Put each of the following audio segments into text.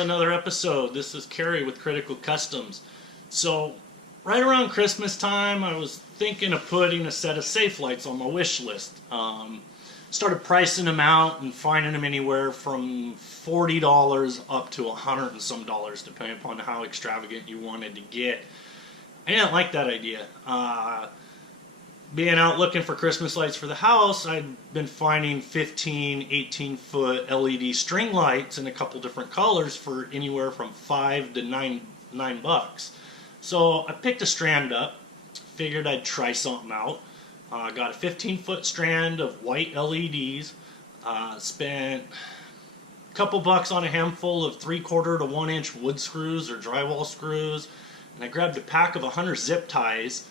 another episode. This is Kerry with Critical Customs. So, right around Christmas time, I was thinking of putting a set of safe lights on my wish list. Started pricing them out and finding them anywhere from $40 up to $100 and some dollars, depending upon how extravagant you wanted to get. I didn't like that idea. Being out looking for Christmas lights for the house, I'd been finding 15, 18-foot LED string lights in a couple different colors for anywhere from $5 to $9 bucks. So I picked a strand up, figured I'd try something out. Got a 15-foot strand of white LEDs, spent a couple bucks on a handful of 3/4 to 1 inch wood screws or drywall screws, and I grabbed a pack of 100 zip ties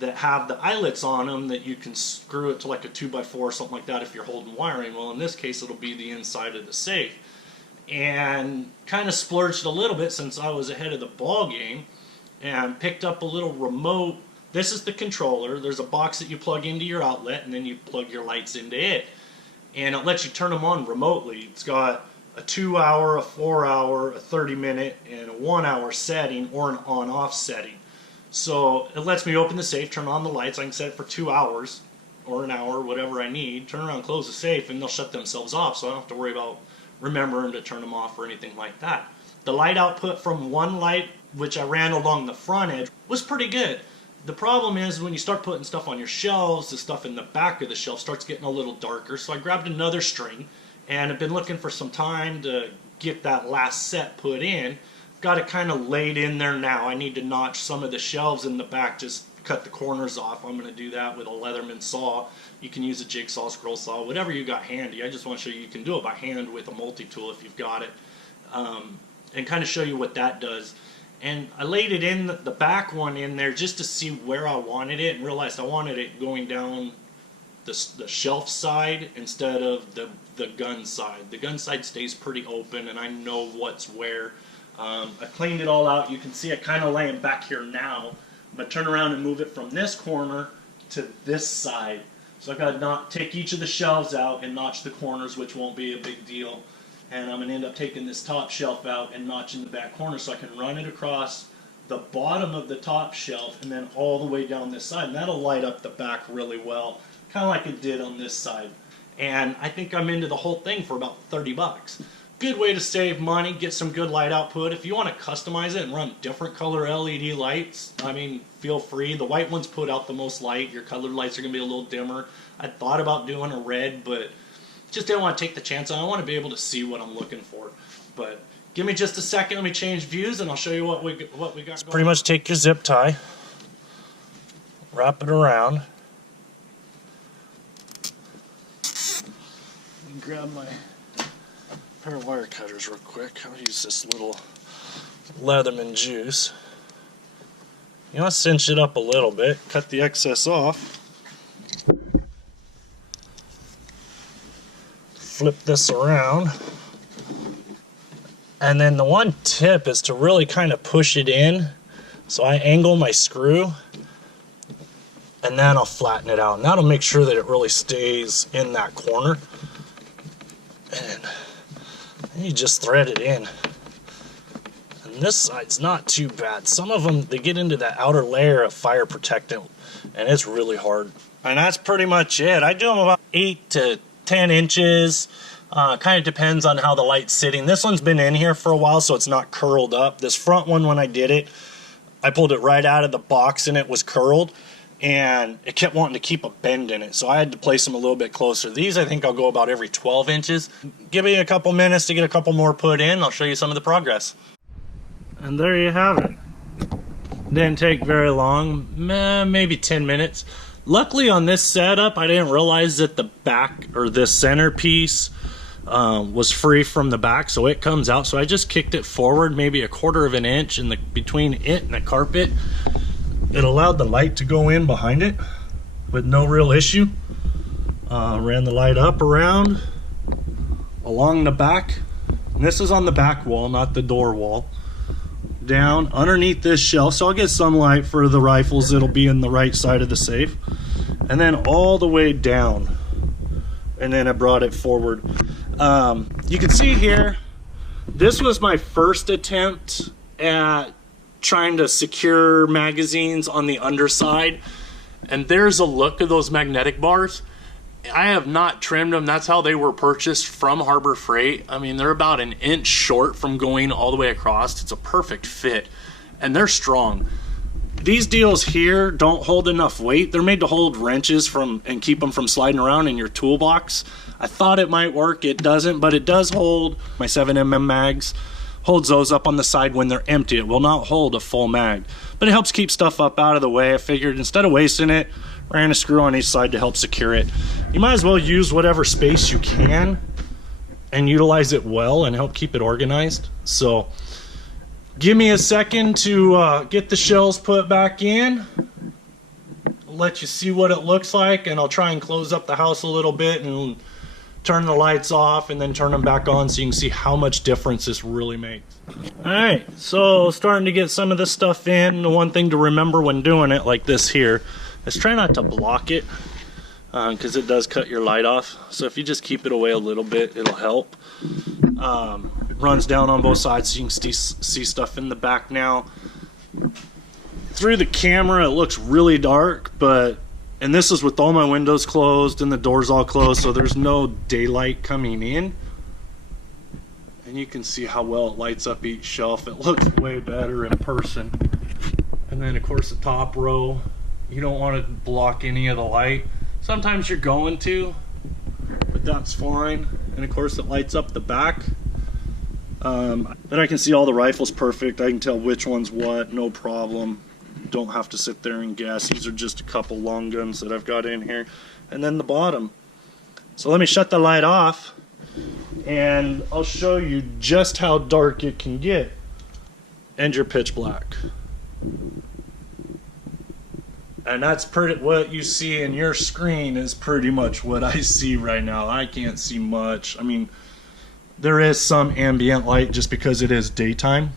that have the eyelets on them that you can screw it to like a 2x4 or something like that if you're holding wiring. Well, in this case it'll be the inside of the safe. And kind of splurged a little bit since I was ahead of the ball game and picked up a little remote. This is the controller. There's a box that you plug into your outlet and then you plug your lights into it. And it lets you turn them on remotely. It's got a 2-hour, a 4-hour, a 30-minute, and a 1-hour setting or an on-off setting. So it lets me open the safe, turn on the lights. I can set it for 2 hours or an hour, whatever I need. Turn around, close the safe, and they'll shut themselves off. So I don't have to worry about remembering to turn them off or anything like that. The light output from one light, which I ran along the front edge, was pretty good. The problem is when you start putting stuff on your shelves, the stuff in the back of the shelf starts getting a little darker. So I grabbed another string, and I've been looking for some time to get that last set put in. Got it kind of laid in there now. I need to notch some of the shelves in the back, just cut the corners off. I'm going to do that with a Leatherman saw. You can use a jigsaw, scroll saw, whatever you got handy. I just want to show you can do it by hand with a multi-tool if you've got it, and kind of show you what that does. And I laid it in, the back one in there just to see where I wanted it, and realized I wanted it going down the shelf side instead of the gun side. The gun side stays pretty open and I know what's where. I cleaned it all out. You can see it kind of laying back here now. I'm going to turn around and move it from this corner to this side. So I've got to take each of the shelves out and notch the corners, which won't be a big deal. And I'm going to end up taking this top shelf out and notching the back corner so I can run it across the bottom of the top shelf and then all the way down this side. And that'll light up the back really well, kind of like it did on this side. And I think I'm into the whole thing for about 30 bucks. Good way to save money, get some good light output. If you want to customize it and run different color LED lights, I mean, feel free. The white ones put out the most light. Your colored lights are going to be a little dimmer. I thought about doing a red, but just didn't want to take the chance. I want to be able to see what I'm looking for. But give me just a second. Let me change views, and I'll show you what we got. Just pretty much take your zip tie, wrap it around, and grab my pair of wire cutters real quick. I'll use this little Leatherman juice. You want to cinch it up a little bit, cut the excess off. Flip this around. And then the one tip is to really kind of push it in. So I angle my screw and then I'll flatten it out. And that'll make sure that it really stays in that corner. And you just thread it in. And this side's not too bad. Some of them, they get into that outer layer of fire protectant and it's really hard. And that's pretty much it. I do them about 8 to 10 inches. Kind of depends on how the light's sitting. This one's been in here for a while, so it's not curled up. This front one, when I did it, I pulled it right out of the box and it was curled. And it kept wanting to keep a bend in it, so I had to place them a little bit closer. These I think I'll go about every 12 inches. Give me a couple minutes to get a couple more put in. I'll show you some of the progress. And there you have it. Didn't take very long, maybe 10 minutes. Luckily on this setup, I didn't realize that the back, or this center piece, was free from the back, so it comes out. So I just kicked it forward maybe 1/4 of an inch in between it and the carpet. It allowed the light to go in behind it with no real issue. Ran the light up around along the back. And this is on the back wall, not the door wall. Down underneath this shelf, so I'll get some light for the rifles. It'll be in the right side of the safe. And then all the way down. And then I brought it forward. You can see here this was my first attempt at trying to secure magazines on the underside. And there's a look of those magnetic bars. I have not trimmed them. That's how they were purchased from Harbor Freight. I mean, they're about an inch short from going all the way across. It's a perfect fit, and they're strong. These deals here don't hold enough weight. They're made to hold wrenches and keep them from sliding around in your toolbox. I thought it might work. It doesn't, but it does hold my 7mm mags. Holds those up on the side when they're empty. It will not hold a full mag, but it helps keep stuff up out of the way. I figured instead of wasting it, ran a screw on each side to help secure it. You might as well use whatever space you can and utilize it well and help keep it organized. So give me a second to get the shells put back in. I'll let you see what it looks like, and I'll try and close up the house a little bit and turn the lights off and then turn them back on so you can see how much difference this really makes. Alright, so starting to get some of this stuff in. The one thing to remember when doing it like this here is try not to block it, because it does cut your light off. So if you just keep it away a little bit, it'll help. Runs down on both sides so you can see stuff in the back now. Through the camera it looks really dark, and this is with all my windows closed and the doors all closed, so there's no daylight coming in. And you can see how well it lights up each shelf. It looks way better in person. And then of course the top row, you don't want to block any of the light. Sometimes you're going to, but that's fine. And of course it lights up the back. But I can see all the rifles perfect. I can tell which one's what, no problem. Don't have to sit there and guess. These are just a couple long guns that I've got in here. And then the bottom. So let me shut the light off and I'll show you just how dark it can get. And you're pitch black. And that's pretty, what you see in your screen is pretty much what I see right now. I can't see much. I mean, there is some ambient light just because it is daytime.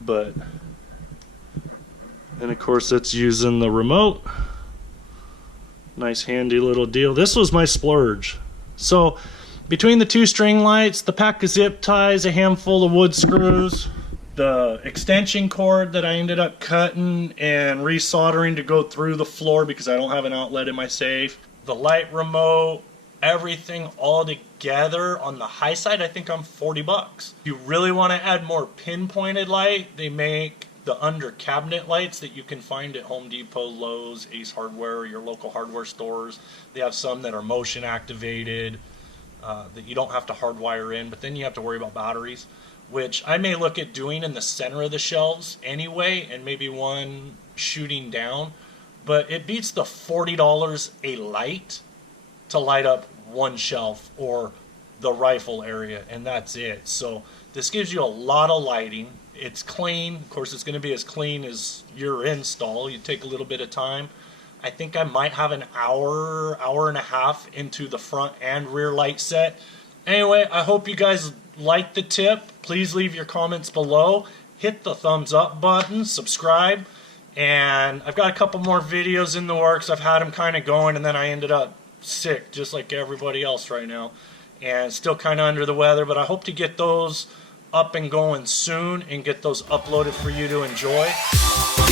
But, and of course it's using the remote. Nice handy little deal. This was my splurge. So between the 2 string lights, the pack of zip ties, a handful of wood screws, the extension cord that I ended up cutting and resoldering to go through the floor because I don't have an outlet in my safe, the light remote, everything all together on the high side, I think I'm $40. If you really want to add more pinpointed light, they make the under cabinet lights that you can find at Home Depot, Lowe's, Ace Hardware, or your local hardware stores. They have some that are motion activated that you don't have to hardwire in, but then you have to worry about batteries, which I may look at doing in the center of the shelves anyway, and maybe one shooting down. But it beats the $40 a light to light up one shelf or the rifle area, and that's it. So this gives you a lot of lighting. It's clean. Of course, it's going to be as clean as your install. You take a little bit of time. I think I might have an hour and a half into the front and rear light set. Anyway, I hope you guys liked the tip. Please leave your comments below. Hit the thumbs up button, subscribe, and I've got a couple more videos in the works. I've had them kind of going, and then I ended up sick just like everybody else right now, and still kind of under the weather, but I hope to get those up and going soon and get those uploaded for you to enjoy.